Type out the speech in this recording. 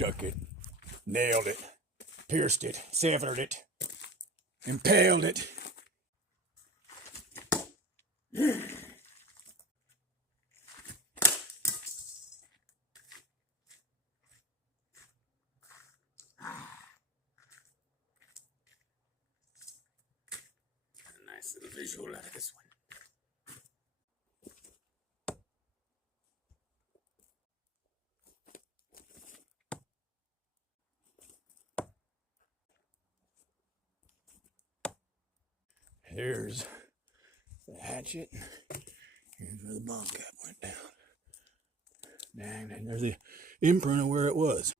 Stuck it, nailed it, pierced it, severed it, impaled it. Nice little visual out of this one. Here's the hatchet. Here's where the bomb cap went down. Dang, and there's the imprint of where it was.